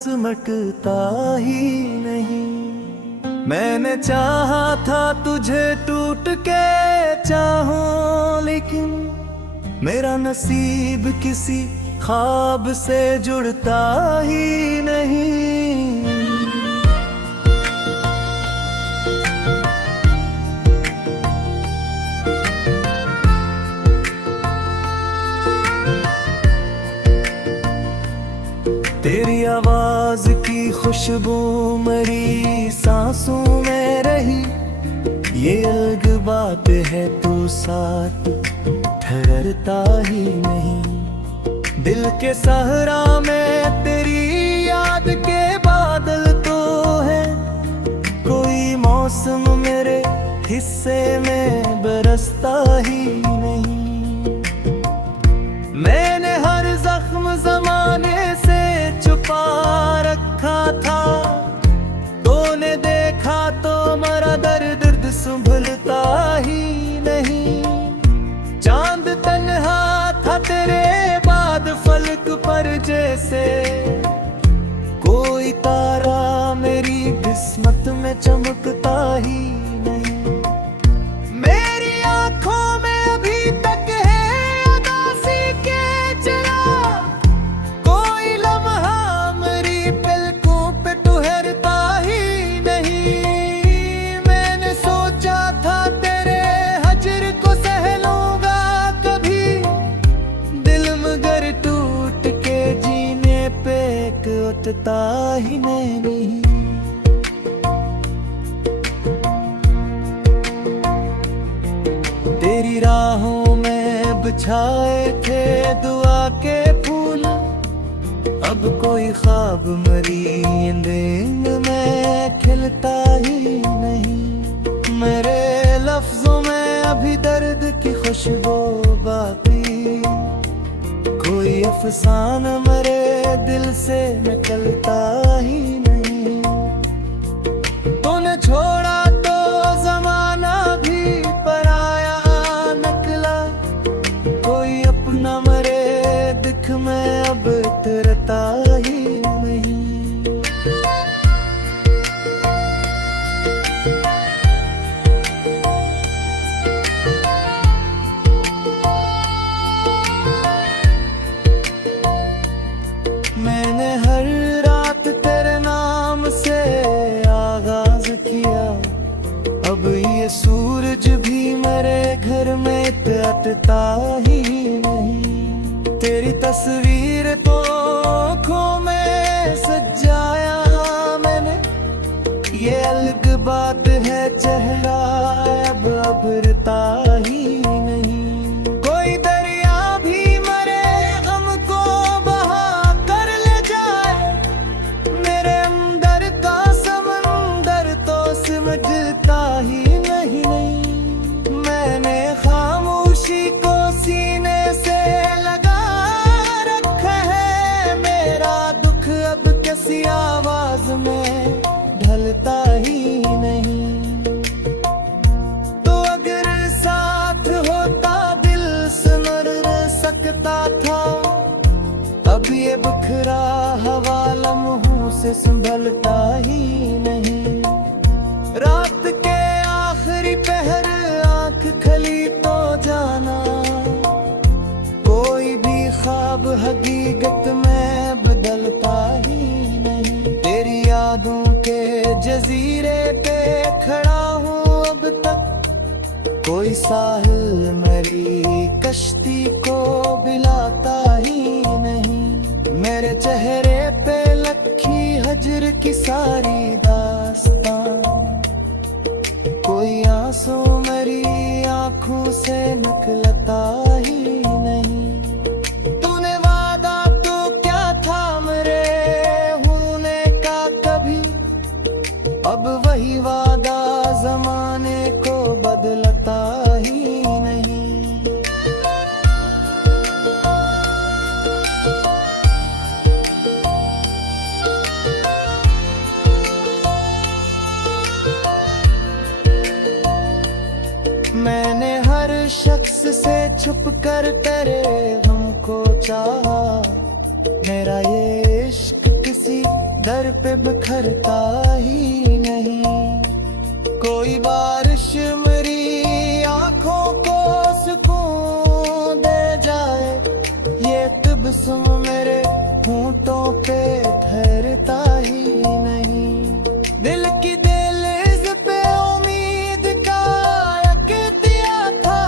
सिमटता ही नहीं। मैंने चाहा था तुझे टूट के चाहूं, लेकिन मेरा नसीब किसी ख्वाब से जुड़ता ही नहीं। तेरी आवाज की खुशबू मेरी सांसों में रही, ये अलग बात है तू साथ ठहरता ही नहीं। दिल के सहरा में तेरी याद के बादल तो है, कोई मौसम मेरे हिस्से में बरसता ही नहीं। मैंने हर जख्म जमाने से छुपा रखा था, तूने देखा तो मेरा दर्द संभलता ही नहीं। चांद तन्हा था तेरे बाद फलक पर जैसे, कोई तारा मेरी किस्मत में चमकता ही नहीं। मेरी आंखों में अभी तक है उदासी के चिराग, कोई लम्हा मेरी पलकों पे ठहरता ही नहीं। मैंने सोचा था तेरे हजर को सह लूंगा कभी, दिल मगर टूट के जीने पे उठता ही नहीं। तेरी राहों में बिछाए थे दुआ के फूल, अब कोई ख्वाब मरी नींद में खिलता ही नहीं। मेरे लफ्जों में अभी दर्द की खुशबू बाकी, कोई अफसाना मेरे दिल से निकलता ही नहीं। तूने छोड़ा तो जमाना भी पराया निकला, कोई अपना मेरे दिख में अब उतरता ही नहीं। मैंने हर रात तेरे नाम से आगाज किया, अब ये सूरज भी मेरे घर में तटता ही नहीं। तेरी तस्वीर तो आँखों में सजाया मैंने, ये अलग बात है चेहरा अब उभरता ही नहीं। कोई दरिया भी मेरे गम को बहा कर ले जाए, मेरे अंदर का समंदर तो सिमटता ही नहीं। मैंने खामोशी को सीने से लगा रखा है, मेरा दुख अब किसी आवाज में ढलता ही नहीं। तो अगर साथ होता दिल सुन सकता था, अब ये बिखरा हवा लम्हों से संभलता ही नहीं। रात के आखिरी पहर आंख खली तो जाना, कोई भी ख्वाब हकीकत में बदलता ही नहीं। तेरी यादों के जजीरे पे खड़ा हूँ अब तक, कोई साहिल मेरी कश्ती को बिलाता ही नहीं। मेरे चेहरे पे लखी हजर की सारी दास्तां, कोई आंसू मेरी आंखों से निकलता ही नहीं। तूने वादा तो क्या था मेरे होने का कभी, अब वही वादा जमाने को बदलता ही नहीं। मैंने हर शख्स से छुप कर तेरे गम को चाहा, मेरा ये इश्क किसी दर पे बिखरता ही नहीं। कोई बारिश मेरी आंखों को सुकून दे जाए, ये तबस्सुम मेरे होंठों पे ठहरता ही नहीं। दिल की दहलीज पे उम्मीद का यकीन दिया था,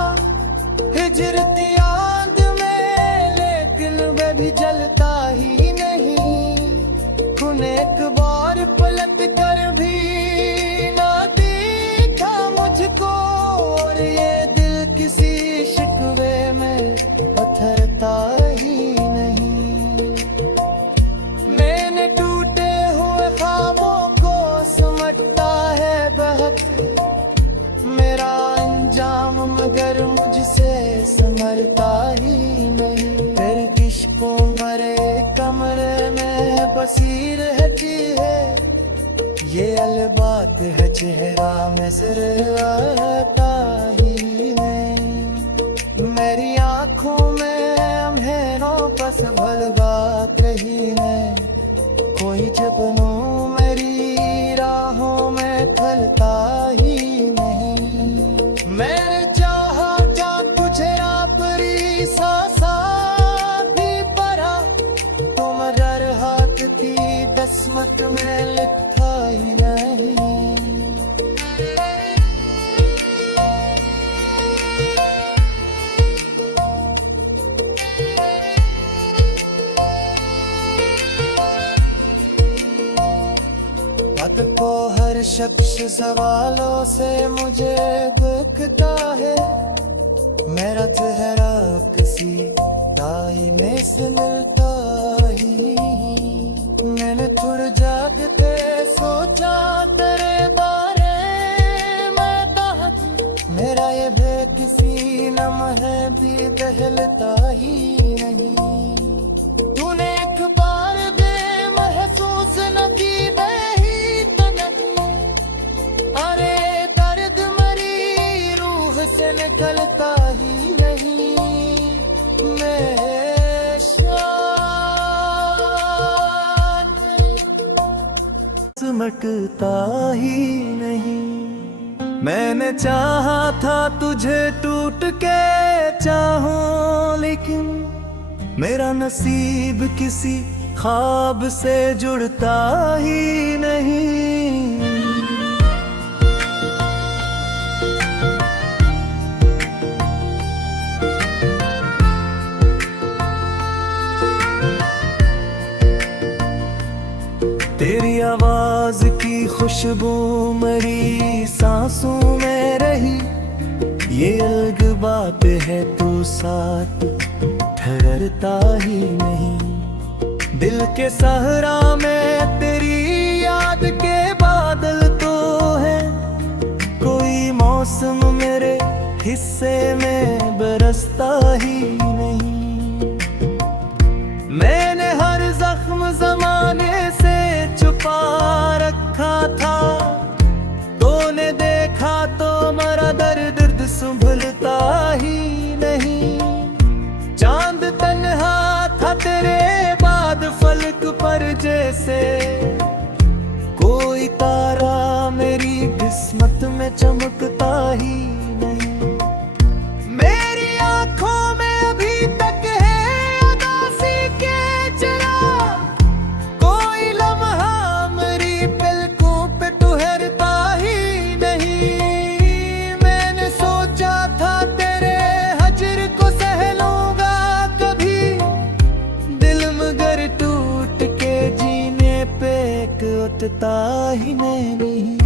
हिजरती आग में लेकिन वे भी जलता ही नहीं। खून एक बार पलट कर भी ना देखा मुझको, और ये दिल किसी शिकवे में पत्थरता ही नहीं। मैंने टूटे हुए ख्वाबों को समटता है बहक, मेरा अंजाम मगर मुझसे संभलता ही नहीं। तेरी किश्कों मरे कमरे में बसी रहती है, ये अलबात है चेहरा में सिर आता ही नहीं। मेरी आंखों में अंधेरों पर संभल बात रही है, कोई जुगनू मेरी राहों में खलता ही नहीं। मैंने चाहा क्या तुझे आपरी सांसा भी परा, तो मगर हाथ की दस्मत में लिखा ही नहीं। रात को हर शख्स सवालों से मुझे देखता है, मेरा चेहरा किसी आईने से मिलता ही। मैंने थोड़ा जागते सोचा तेरे बारे में कहा, मेरा ये भे किसी लम्हे भी दहलता ही नहीं। तूने एक बार भी महसूस न की अरे दर्द मरी रूह से निकलता ही नहीं। मैं सिमटता ही नहीं। मैंने चाहा था तुझे टूट के चाहूं, लेकिन मेरा नसीब किसी ख्वाब से जुड़ता ही नहीं। तेरी आवाज की खुशबू मेरी सांसों में रही, ये अलग बात है तू साथ ठहरता ही नहीं। दिल के सहरा में तेरी याद के बादल तो है, कोई मौसम मेरे हिस्से में बरसता ही नहीं। मैंने हर जख्म जमाने से छुपा रखा था, तूने देखा तो मेरा दर्द संभलता ही नहीं। चांद तन्हा था तेरे बाद फलक पर जैसे, कोई तारा मेरी किस्मत में चमकता ही नहीं। मेरी आंखों में अभी तक उठता ही नहीं।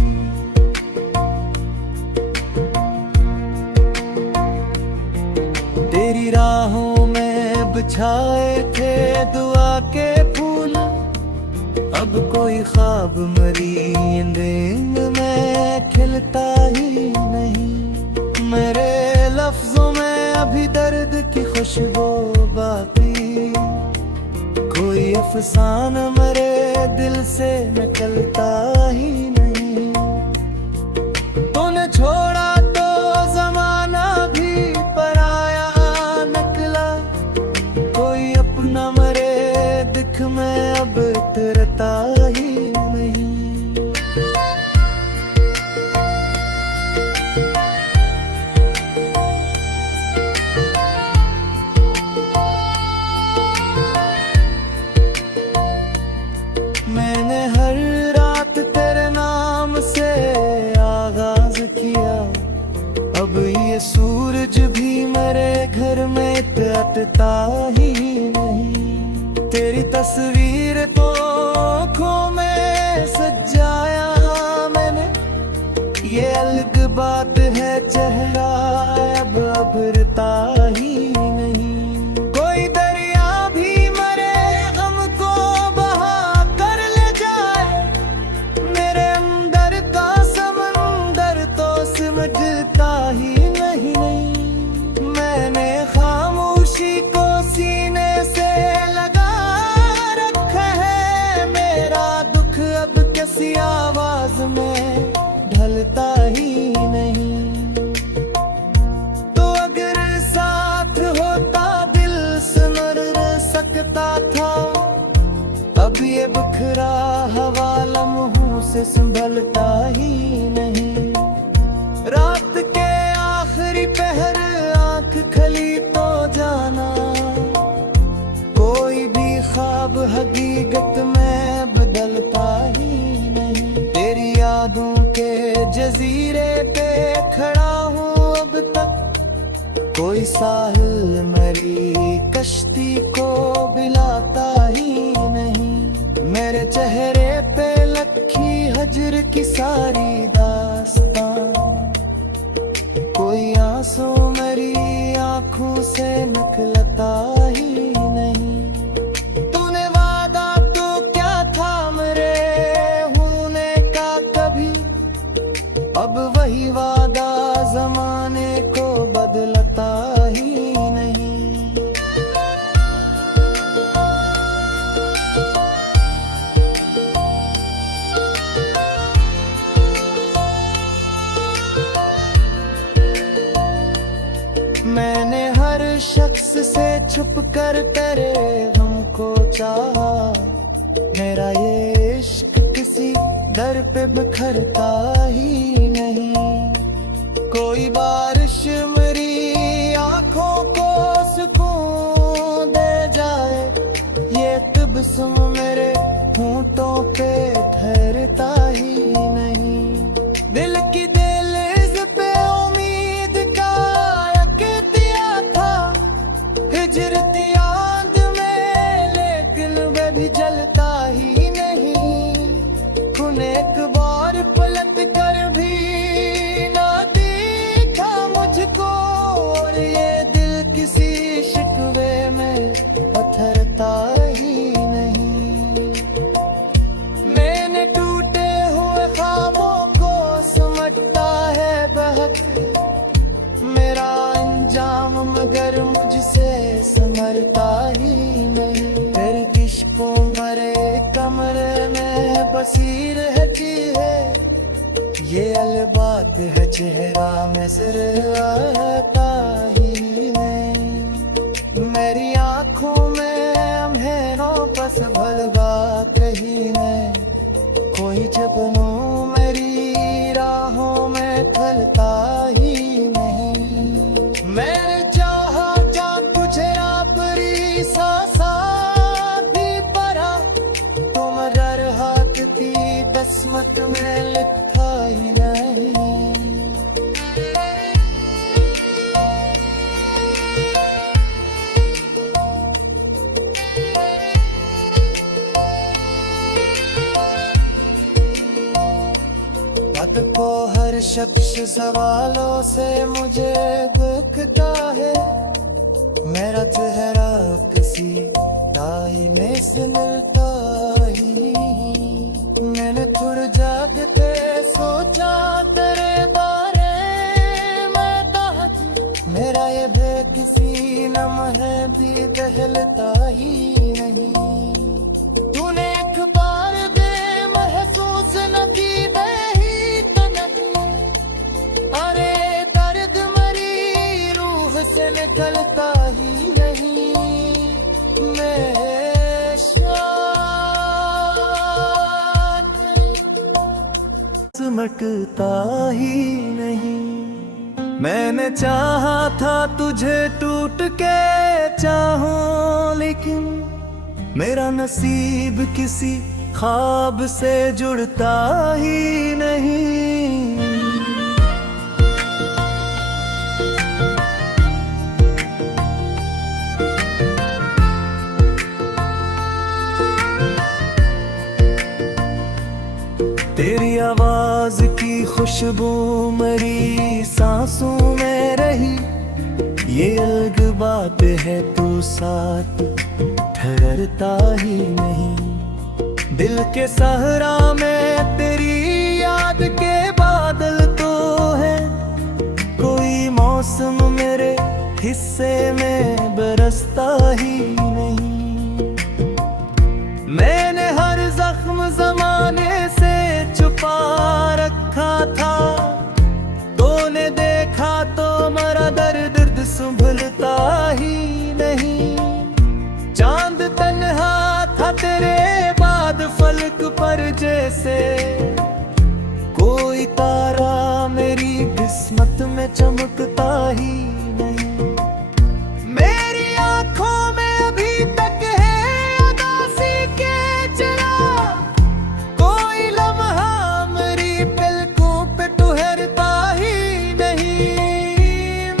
तेरी राहों में बिछाए थे दुआ के फूल, अब कोई ख्वाब मरी नींद में खिलता ही नहीं। मेरे लफ्जों में अभी दर्द की खुशबू बाकी, कोई अफसाना मेरे दिल से निकलता ही नहीं। तूने छोड़ा तो जमाना भी पराया निकला, कोई अपना मेरे दिख में अब उतरता ही मैंने हर रात तेरे नाम से आगाज किया, अब ये सूरज भी मेरे घर में तपता ही नहीं। तेरी तस्वीर तो आँखों में सजाया मैंने, ये अलग बात है चेहरा अब उभरता ही नहीं। कोई दरिया भी मरे गम को बहा कर ले जाए, मेरे अंदर का समंदर तो सिमटता ही नहीं। मैंने खामोशी को सीने से लगा रखा है, मेरा दुख अब किसी आवाज में ढलता ही नहीं। तो अगर साथ होता दिल सुन सकता था, अब ये बिखरा हवा लम्हों से संभलता ही नहीं। रात के आखिरी पहर आंख खली तो जाना, कोई भी ख्वाब हकीकत में बदलता ही नहीं। तेरी यादों के जजीरे पे खड़ा हूँ अब तक, कोई साहिल मरी कश्ती को बिलाता ही नहीं। मेरे चेहरे पे लखी हजर की सारी दास्तां, कोई आंसू मेरी आंखों से निकलता ही नहीं। तूने वादा तो क्या था मेरे होने का कभी, अब वही वादा जमाने को बदलता ही नहीं। मैंने हर शख्स से छुप कर तेरे गम को चाहा, मेरा ये इश्क किसी दर पे बिखरता ही नहीं। कोई बारिश मेरी आंखों को सुकून दे जाए, ये तबस्सुम मेरे होंठों पे ठहरता ही नहीं। दिल की दहलीज पे उम्मीद का यकीन था, हिजरती आग में लेकिन वे भी जलता ही नहीं। खून एक बार पलट कर भी ना देखा मुझको, और ये दिल किसी शिकवे में पत्थरता ही नहीं। मैंने टूटे हुए ख्वाबों को समटता है बहक, मेरा अंजाम मगर मुझसे संभलता ही नहीं। तेरी किश्कों मरे कमरे में बसी रहती है, ये अलबात है चेहरा में सिर आता ही नहीं। मेरी आंखों में अंधेरों पस भलगा कहीं नहीं, कोई जबनों मेरी राहों में खलता ही नहीं। मैंने चाहा क्या तुझे आपरी सांसा भी परा, तो मगर हाथ की किस्मत में लिखा ही नहीं। रात को हर शख्स सवालों से मुझे दुखता है, मेरा चेहरा किसी आईने से मिलता ही नहीं। मैंने थोड़ा जागते सोचा तेरे बारे में कहा, मेरा ये भय किसी लम्हे भी दहलता ही नहीं। तूने एक बार दे महसूस न की अरे दर्द मरी रूह से निकलता ही नहीं। मैं सिमटता ही नहीं। मैंने चाहा था तुझे टूट के चाहूं, लेकिन मेरा नसीब किसी ख्वाब से जुड़ता ही नहीं। तेरी आवाज की खुशबू मेरी सांसों में रही, ये अलग बात है तू साथ ठहरता ही नहीं। दिल के सहरा में तेरी याद के बादल तो है, कोई मौसम मेरे हिस्से में बरसता ही नहीं। मैंने हर जख्म जमाने से छुपा रखा था, तूने देखा तो मेरा दर्द संभलता ही नहीं। चांद तन्हा था तेरे बाद फलक पर जैसे, कोई तारा मेरी किस्मत में चमकता ही नहीं। मेरी आंखों में अभी तक है उदासी के चिराग, कोई लम्हा मेरी पलकों पे ठहरता ही नहीं।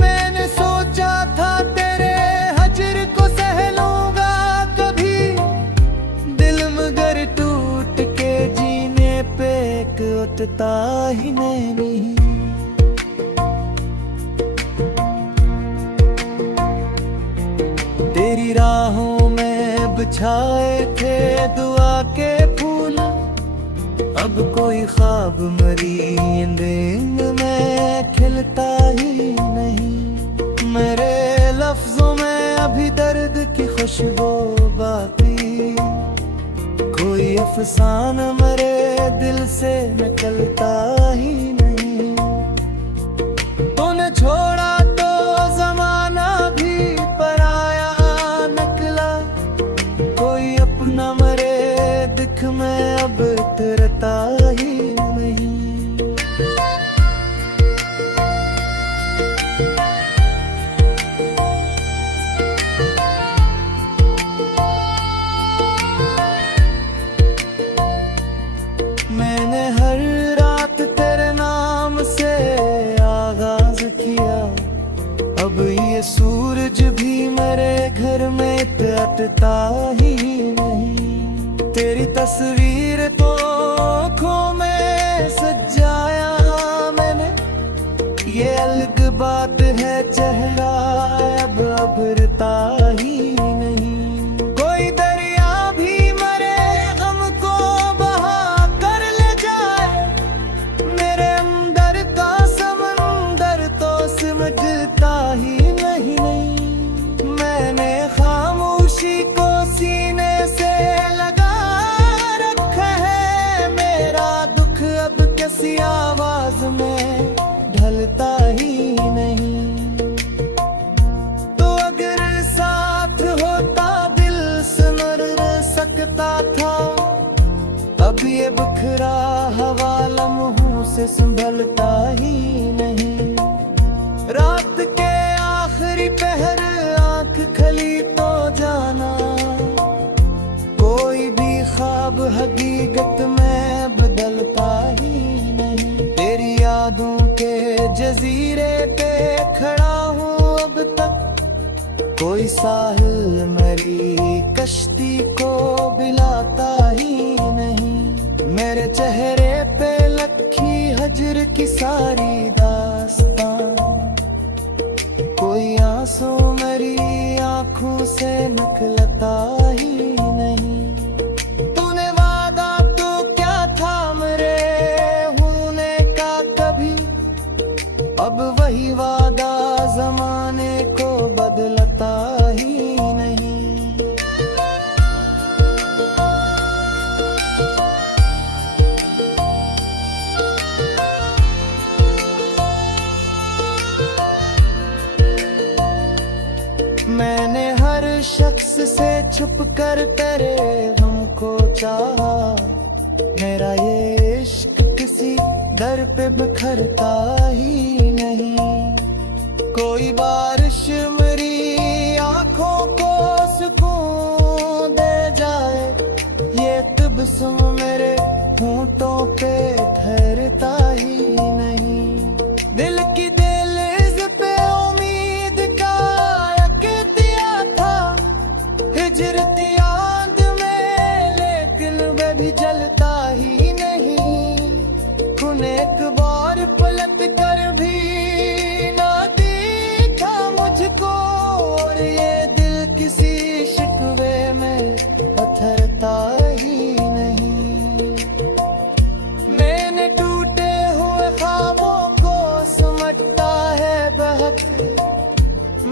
मैंने सोचा था तेरे हजर को सह लूंगा कभी, दिल मगर टूट के जीने पे उठता ही नहीं। तेरी राहों में बिछाए थे दुआ के फूल, अब कोई ख्वाब मरी नींद में खिलता ही नहीं। मेरे लफ्जों में अभी दर्द की खुशबू बाकी, कोई अफसाना मेरे दिल से निकलता ही नहीं। तूने छोड़ा तो जमाना भी पराया निकला, कोई अपना मेरे दिख में अब उतरता ही नहीं। मैंने हर रात तेरे नाम से आगाज किया, अब ये सूरज भी मेरे घर में तटता ही नहीं। तेरी तस्वीर तो आँखों में सजाया मैंने, ये अलग बात है चेहरा अब उभरता ही नहीं। कोई दरिया भी मरे गम को बहा कर ले जाए, मेरे अंदर का समंदर तो समझता ही नहीं। मैंने खामोशी को सीने से लगा रखा है, मेरा दुख अब किसी आवाज में ढलता ही नहीं। तो अगर साथ होता दिल सुन सकता था, अब ये बिखरा हवा लम्हों से संभलता ही नहीं। रात के आखिरी पहर आंख खली तो जाना, कोई भी ख्वाब हकीकत में बदलता ही नहीं। तेरी यादों के जजीरे पे खड़ा हूँ अब तक, कोई साहिल मेरी कश्ती को बिलाता ही नहीं। मेरे चेहरे पे लखी हजर की सारी दास्तां, कोई आंसू मेरी आंखों से निकलता ही नहीं। तूने वादा तो क्या था मेरे होने का कभी, अब वही वादा जमाने को बदलता ही नहीं। मैंने हर शख्स से छुप कर तेरे गम को चाहा, मेरा ये इश्क किसी दर पे बिखरता ही नहीं। कोई बारिश मेरी आंखों को सुकून दे जाए, ये तबस्सुम मेरे होंठों पे ठहरता ही नहीं। दिल की दहलीज पे उम्मीद का यकतिया था, हिजरती आग में लेकिन वह भी जलता ही नहीं। उन्हें एक बार पलट कर भी ना देखा मुझको, और ये दिल किसी शिकवे में पत्थरता ही नहीं। मैंने टूटे हुए ख्वाबों को समटता है बहक,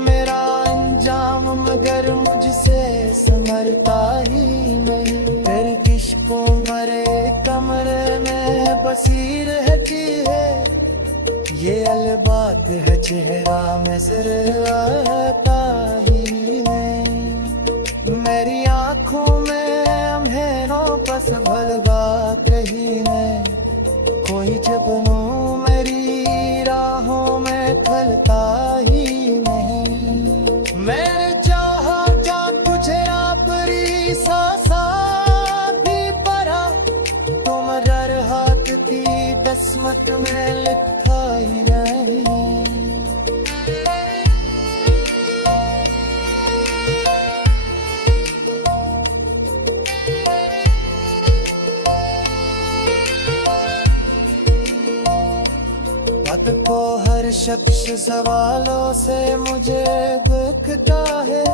मेरा अंजाम मगर मुझसे संभलता ही नहीं। फिर इश्को मरे कमरे में बसी रहती है, ये अलबात है चेहरा में सिर आता ही नहीं। मेरी आँखों में अंधेरों पर संभल बात रही है, कोई जबनू मेरी राहों में खलता ही नहीं। मैंने चाहा क्या तुझे आपरी सासा भी परा, तुम मगर हाथ की किस्मत में लिखा ही नहीं। वक्त को हर शख्स सवालों से मुझे दुखता है,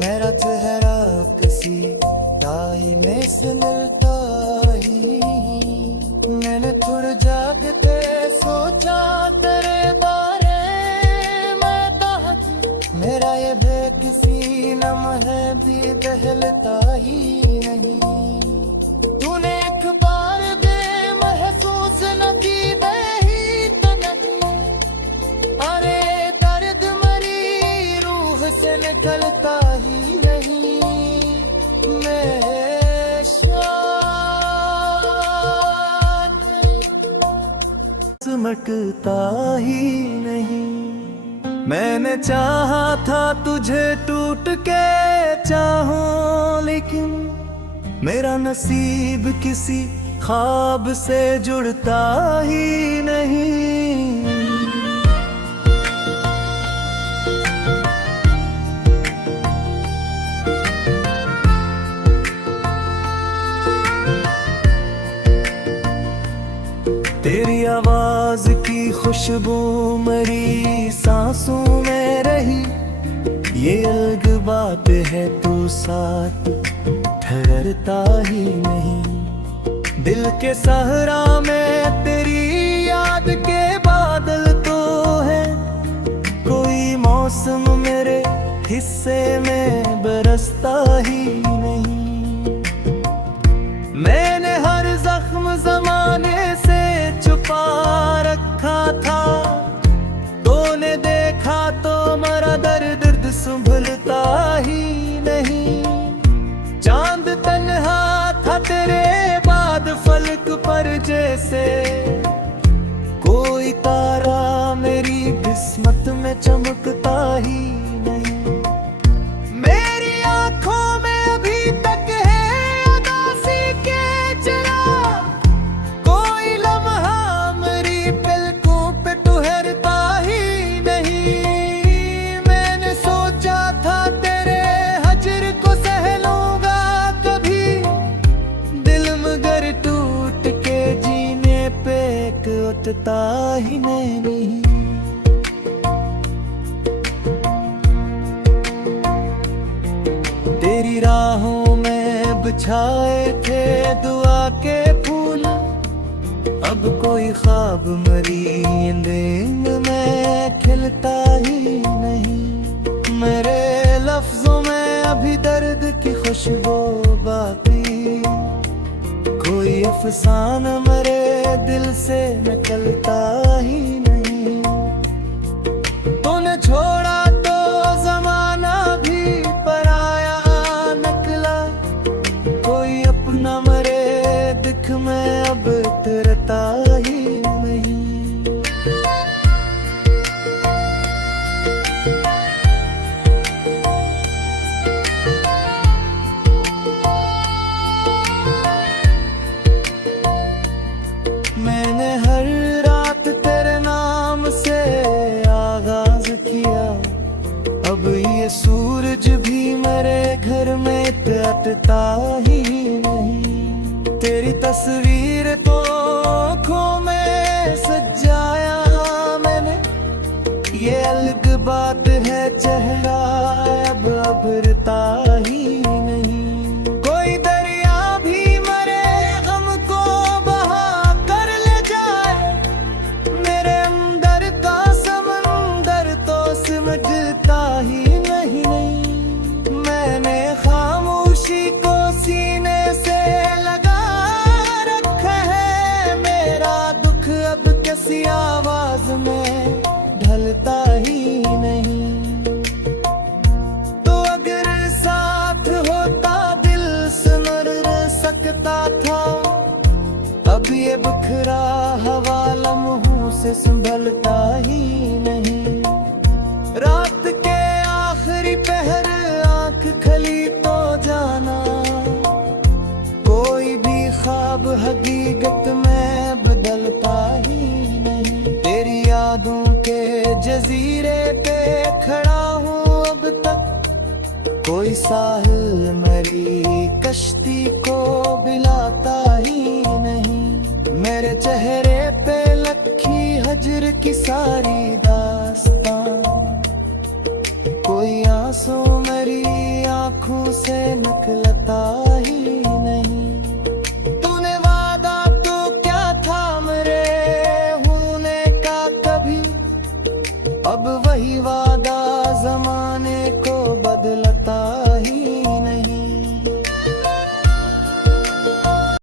मेरा चेहरा किसी आईने से मिलता ही। मैंने थोड़ा जागते सोचा तेरे बारे में ताहत, मेरा ये बेकिसी लम्हे भी दहलता ही नहीं। तूने एक बार दे महसूस न की बेही तनक, अरे दर्द मरी रूह से निकलता ही नहीं। मैं सिमटता ही नहीं। मैंने चाहा था तुझे टूट के चाहूं, लेकिन मेरा नसीब किसी ख्वाब से जुड़ता ही नहीं। तेरी आवाज की खुशबू मेरी सांसों में रही, ये अलग बात है तू साथ ठहरता ही नहीं। दिल के सहरा में तेरी याद के बादल तो है, कोई मौसम मेरे हिस्से में बरसता ही नहीं। मैंने हर जख्म जमाने से छुपा रखा था, तूने देखा तो मेरा दर्द संभलता ही नहीं। चांद तन्हा था तेरे बाद फलक पर जैसे, कोई तारा मेरी किस्मत में चमकता ही नहीं। मेरी आंखों में अभी तक है उदासी के चिराग, कोई लम्हा मेरी पलकों पे ठहरता ही नहीं। मैंने सोचा था तेरे हजर को सह लूंगा कभी, दिल मगर टूट के जीने पे एक उठता ही नहीं। तेरी राहों में बिछाए थे दुआ के फूल, अब कोई ख्वाब मरी नींद में खिलता ही नहीं। मेरे लफ्जों में अभी दर्द की खुशबू बाकी, कोई अफसाना मेरे दिल से निकलता ही नहीं। तूने छोड़ा तो जमाना भी पराया निकला, कोई अपना मरे दिख में अब उतरता ही नहीं। कटता ही नहीं। तेरी तस्वीर तो आँखों में सजाया मैंने, ये अलग बात है चेहरा अब उभरता ही नहीं। कोई दरिया भी मरे गम को बहा कर ले जाए, मेरे अंदर का समंदर तो सिमटता ही नहीं। मैंने खामोशी को सीने से लगा रखा है, मेरा दुख अब किसी आवाज में ढलता ही नहीं। तो अगर साथ होता दिल सुन सकता था, अब ये बिखरा हवा लम्हों से संभलता ही नहीं। रात के आखिरी पहर आंख खली तो जाना, कोई भी ख्वाब हकीकत में बदलता ही नहीं। तेरी यादों के जजीरे पे खड़ा हूँ अब तक, कोई साहिल मरी कश्ती को बिलाता ही नहीं। मेरे चेहरे पे लखी हजर की सारी दास्तां, कोई आंसू मेरी आंखों से निकलता ही